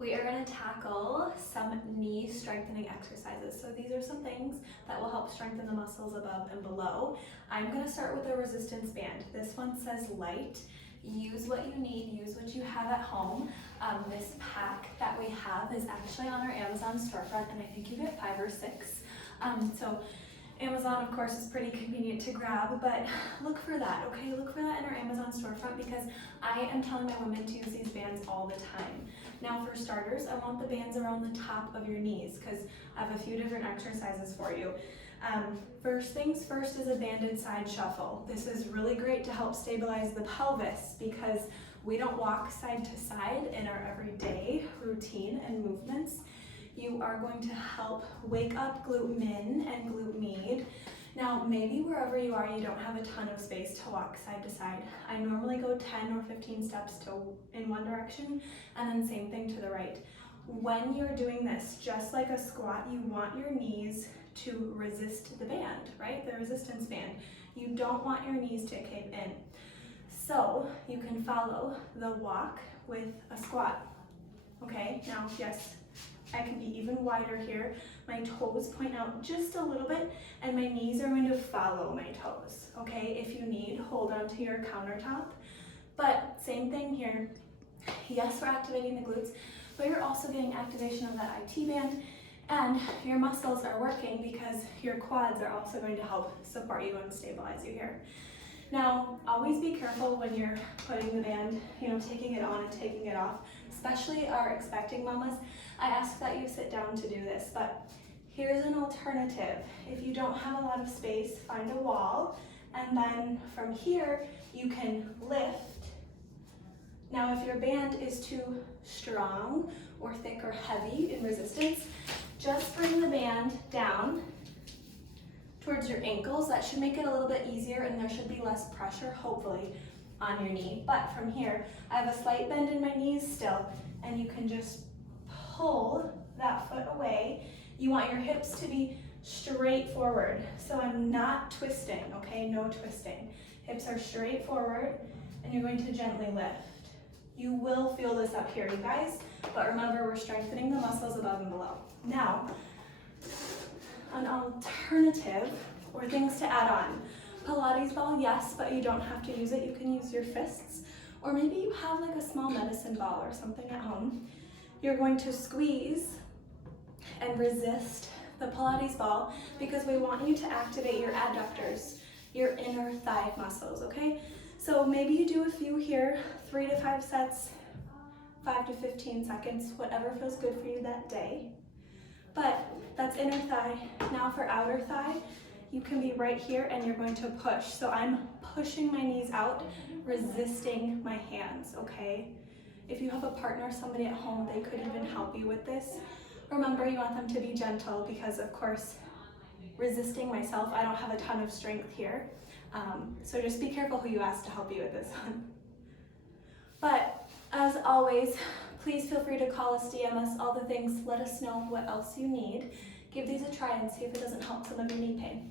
We are going to tackle some knee strengthening exercises. So these are some things that will help strengthen the muscles above and below. I'm going to start with a resistance band. This one says light. Use what you need, use what you have at home. This pack that we have is actually on our Amazon storefront, and I think you get 5 or 6. So Amazon, of course, is pretty convenient to grab, but look for that, okay? Look for that in our Amazon storefront because I am telling my women to use these bands all the time. Now for starters, I want the bands around the top of your knees because I have a few different exercises for you. First things first is a banded side shuffle. This is really great to help stabilize the pelvis because we don't walk side to side in our everyday routine and movements. You are going to help wake up glute min and glute med. Now, maybe wherever you are, you don't have a ton of space to walk side to side. I normally go 10 or 15 steps in one direction, and then same thing to the right. When you're doing this, just like a squat, you want your knees to resist the band, right? The resistance band. You don't want your knees to cave in. So you can follow the walk with a squat, okay? Now, yes, I can be even wider here. My toes point out just a little bit and my knees are going to follow my toes, okay? If you need, hold on to your countertop. But same thing here. Yes, we're activating the glutes, but you're also getting activation of that IT band and your muscles are working because your quads are also going to help support you and stabilize you here. Now, always be careful when you're putting the band, taking it on and taking it off, especially our expecting mamas. I ask that you sit down to do this, but here's an alternative. If you don't have a lot of space, find a wall, and then from here, you can lift. Now, if your band is too strong or thick or heavy in resistance, just bring the band down towards your ankles. That should make it a little bit easier and there should be less pressure, hopefully, on your knee. But from here, I have a slight bend in my knees still, and you can just pull that foot away. You want your hips to be straight forward. So I'm not twisting, okay? No twisting. Hips are straight forward, and you're going to gently lift. You will feel this up here, you guys, but remember, we're strengthening the muscles above and below. Now, an alternative or things to add on. Pilates ball, yes, but you don't have to use it. You can use your fists, or maybe you have like a small medicine ball or something at home. You're going to squeeze and resist the Pilates ball because we want you to activate your adductors, your inner thigh muscles, okay? So maybe you do a few here, 3 to 5 sets, 5 to 15 seconds, whatever feels good for you that day. But that's inner thigh. Now for outer thigh, you can be right here and you're going to push. So I'm pushing my knees out, resisting my hands, okay? If you have a partner, somebody at home, they could even help you with this. Remember, you want them to be gentle because, of course, resisting myself, I don't have a ton of strength here. So just be careful who you ask to help you with this one. But as always, please feel free to call us, DM us, all the things. Let us know what else you need. Give these a try and see if it doesn't help some of your knee pain.